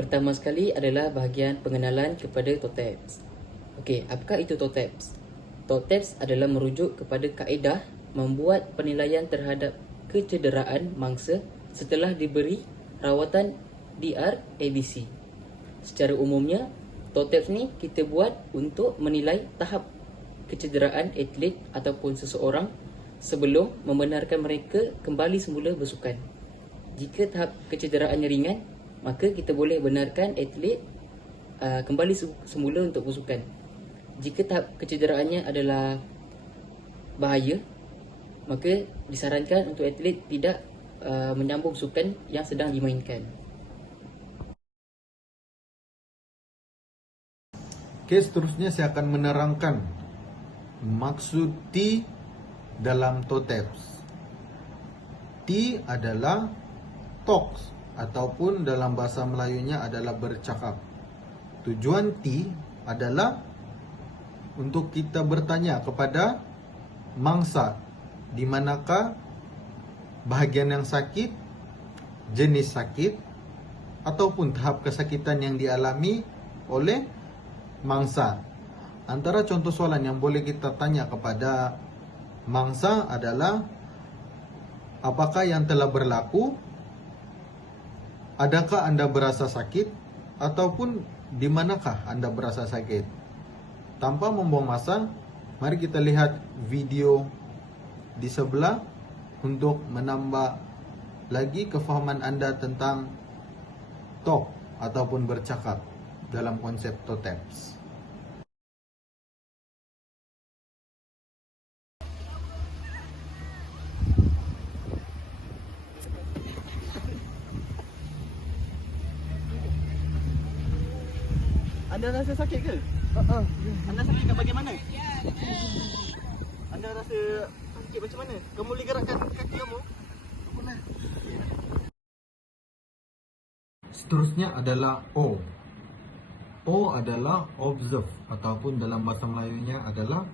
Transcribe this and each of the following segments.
Pertama sekali adalah bahagian pengenalan kepada TOTEPS. Okey, apakah itu TOTEPS? TOTEPS adalah merujuk kepada kaedah membuat penilaian terhadap kecederaan mangsa setelah diberi rawatan DR ABC. Secara umumnya, TOTEPS ni kita buat untuk menilai tahap kecederaan atlet ataupun seseorang sebelum membenarkan mereka kembali semula bersukan. Jika tahap kecederaannya ringan, maka kita boleh benarkan atlet kembali semula untuk bersukan. Jika tahap kecederaannya adalah bahaya, maka disarankan untuk atlet tidak menyambung sukan yang sedang dimainkan. Okey, seterusnya saya akan menerangkan maksud T dalam TOTEPS. T adalah talks ataupun dalam bahasa Melayunya adalah bercakap. Tujuan T adalah untuk kita bertanya kepada mangsa di manakah bahagian yang sakit, jenis sakit ataupun tahap kesakitan yang dialami oleh mangsa. Antara contoh soalan yang boleh kita tanya kepada mangsa adalah apakah yang telah berlaku, adakah anda berasa sakit, ataupun di manakah anda berasa sakit. Tanpa membuang masa, mari kita lihat video di sebelah untuk menambah lagi kefahaman anda tentang talk ataupun bercakap dalam konsep TOTEPS. Anda rasa sakit ke? Anda sakit kat bahagian mana? Anda rasa sakit macam mana? Kamu boleh gerakkan kaki kamu? Seterusnya adalah O. O adalah observe ataupun dalam bahasa Melayunya adalah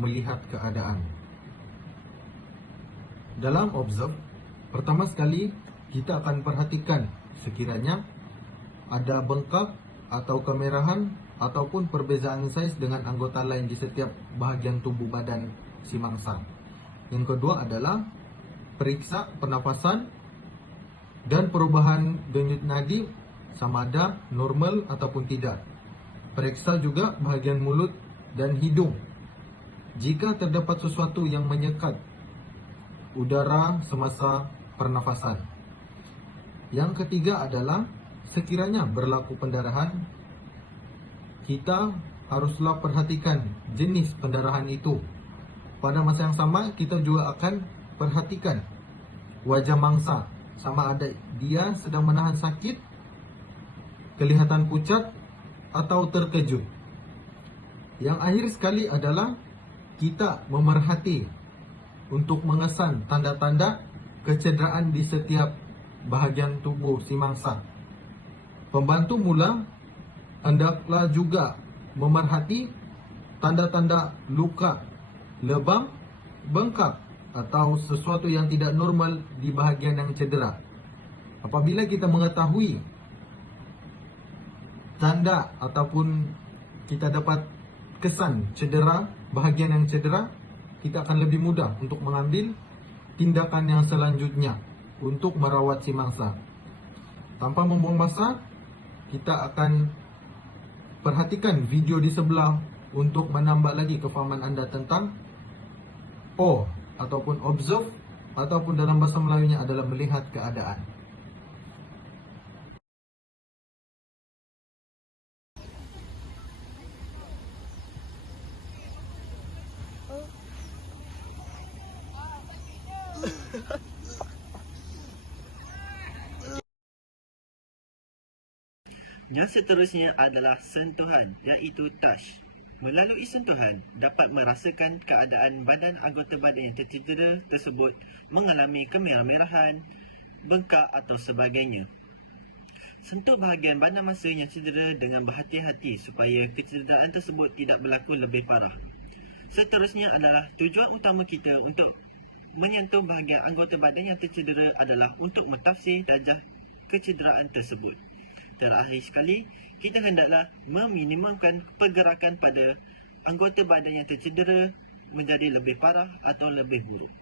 melihat keadaan. Dalam observe, pertama sekali kita akan perhatikan sekiranya ada bengkak atau kemerahan ataupun perbezaan saiz dengan anggota lain di setiap bahagian tubuh badan si mangsa. Yang kedua adalah periksa pernafasan dan perubahan denyut nadi sama ada normal ataupun tidak. Periksa juga bahagian mulut dan hidung. Jika terdapat sesuatu yang menyekat udara semasa pernafasan. Yang ketiga adalah sekiranya berlaku pendarahan, kita haruslah perhatikan jenis pendarahan itu. Pada masa yang sama, kita juga akan perhatikan wajah mangsa, sama ada dia sedang menahan sakit, kelihatan pucat atau terkejut. Yang akhir sekali adalah kita memerhati untuk mengesan tanda-tanda kecederaan di setiap bahagian tubuh si mangsa. Pembantu mula hendaklah juga memerhati tanda-tanda luka, lebam, bengkak atau sesuatu yang tidak normal di bahagian yang cedera. Apabila kita mengetahui tanda ataupun kita dapat kesan cedera, bahagian yang cedera, kita akan lebih mudah untuk mengambil tindakan yang selanjutnya untuk merawat si mangsa. Tanpa membuang masa, kita akan perhatikan video di sebelah untuk menambah lagi kefahaman anda tentang O ataupun observe ataupun dalam bahasa Melayunya adalah melihat keadaan. Yang seterusnya adalah sentuhan, iaitu touch. Melalui sentuhan, dapat merasakan keadaan badan anggota badan yang tercedera tersebut mengalami kemerah-merahan, bengkak atau sebagainya. Sentuh bahagian badan mangsa yang cedera dengan berhati-hati supaya kecederaan tersebut tidak berlaku lebih parah. Seterusnya adalah tujuan utama kita untuk menyentuh bahagian anggota badan yang tercedera adalah untuk mentafsir darjah kecederaan tersebut. terakhir sekali, kita hendaklah meminimumkan pergerakan pada anggota badan yang tercedera menjadi lebih parah atau lebih buruk.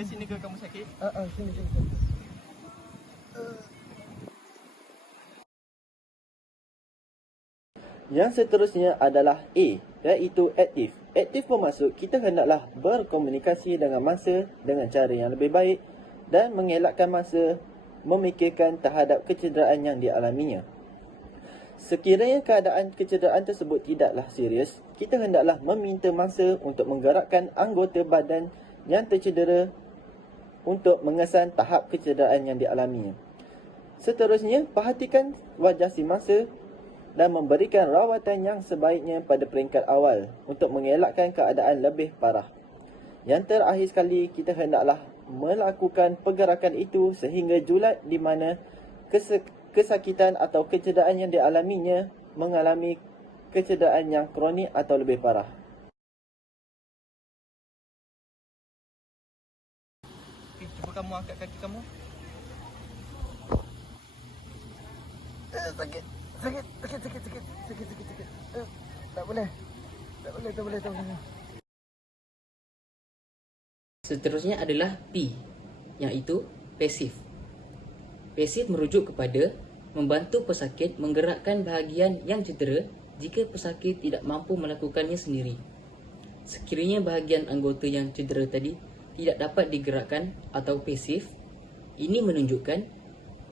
Sini ke kamu sakit? Sini. Yang seterusnya adalah A, iaitu aktif. Aktif bermaksud kita hendaklah berkomunikasi dengan mangsa dengan cara yang lebih baik dan mengelakkan mangsa memikirkan terhadap kecederaan yang dialaminya. Sekiranya keadaan kecederaan tersebut tidaklah serius, kita hendaklah meminta mangsa untuk menggerakkan anggota badan yang tercedera untuk mengesan tahap kecederaan yang dialaminya. Seterusnya, perhatikan wajah si mangsa dan memberikan rawatan yang sebaiknya pada peringkat awal untuk mengelakkan keadaan lebih parah. Yang terakhir sekali, kita hendaklah melakukan pergerakan itu sehingga julat di mana kesakitan atau kecederaan yang dialaminya mengalami kecederaan yang kronik atau lebih parah. Cuba kamu angkat kaki kamu. Sakit. Tak boleh. Seterusnya adalah P, iaitu pasif. Pasif merujuk kepada membantu pesakit menggerakkan bahagian yang cedera jika pesakit tidak mampu melakukannya sendiri. Sekiranya bahagian anggota yang cedera tadi tidak dapat digerakkan atau pasif, ini menunjukkan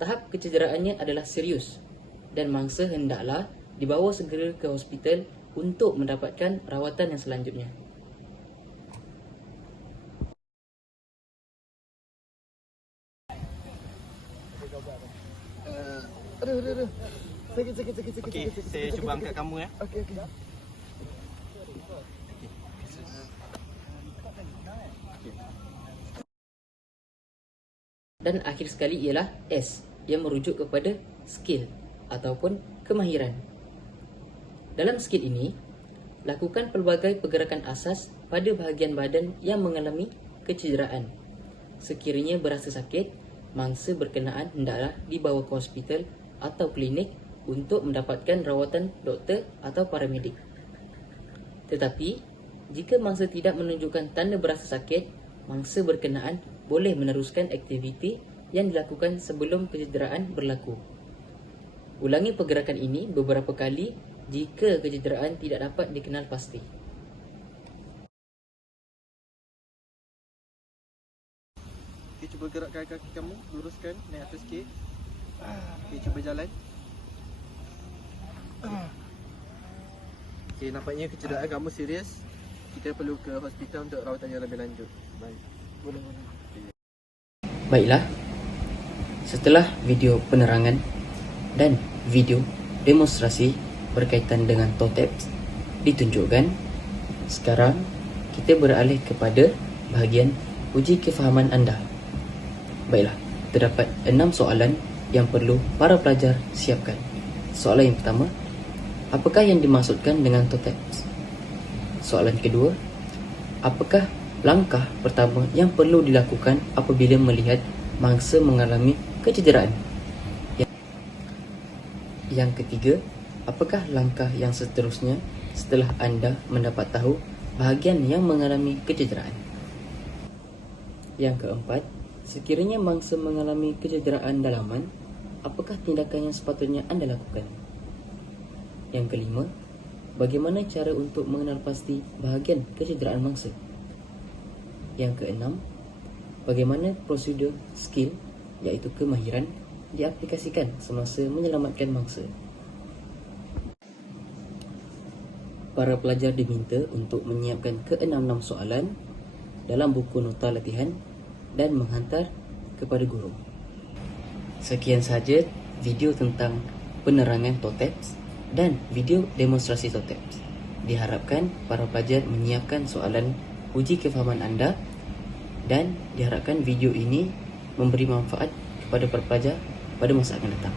tahap kecederaannya adalah serius dan mangsa hendaklah dibawa segera ke hospital untuk mendapatkan rawatan yang selanjutnya. Aduh. Sakit. Okey, saya cuba angkat kamu ya. Okey. Dan akhir sekali ialah S, yang merujuk kepada skill ataupun kemahiran. Dalam skill ini, lakukan pelbagai pergerakan asas pada bahagian badan yang mengalami kecederaan. Sekiranya berasa sakit, mangsa berkenaan hendaklah dibawa ke hospital atau klinik untuk mendapatkan rawatan doktor atau paramedik. Tetapi, jika mangsa tidak menunjukkan tanda berasa sakit, mangsa berkenaan boleh meneruskan aktiviti yang dilakukan sebelum kecederaan berlaku. Ulangi pergerakan ini beberapa kali jika kecederaan tidak dapat dikenal pasti. Okey, cuba gerakkan kaki kamu, luruskan, naik atas sikit. Okey, cuba jalan. Okey, nampaknya kecederaan kamu serius. Kita perlu ke hospital untuk rawatan yang lebih lanjut. Baik. Boleh. Baiklah, setelah video penerangan dan video demonstrasi berkaitan dengan TOTEPS ditunjukkan, sekarang kita beralih kepada bahagian uji kefahaman anda. Baiklah, terdapat 6 soalan yang perlu para pelajar siapkan. Soalan yang pertama, apakah yang dimaksudkan dengan TOTEPS? Soalan kedua, apakah langkah pertama yang perlu dilakukan apabila melihat mangsa mengalami kecederaan? Yang ketiga, apakah langkah yang seterusnya setelah anda mendapat tahu bahagian yang mengalami kecederaan? Yang keempat, sekiranya mangsa mengalami kecederaan dalaman, apakah tindakan yang sepatutnya anda lakukan? Yang kelima, bagaimana cara untuk mengenal pasti bahagian kecederaan mangsa? Yang keenam, bagaimana prosedur skill iaitu kemahiran diaplikasikan semasa menyelamatkan mangsa? Para pelajar diminta untuk menyiapkan ke-6 soalan dalam buku nota latihan dan menghantar kepada guru. Sekian sahaja video tentang penerangan TOTEPS dan video demonstrasi TOTEPS. Diharapkan para pelajar menyiapkan soalan uji kefahaman anda dan diharapkan video ini memberi manfaat kepada para pelajar pada masa akan datang.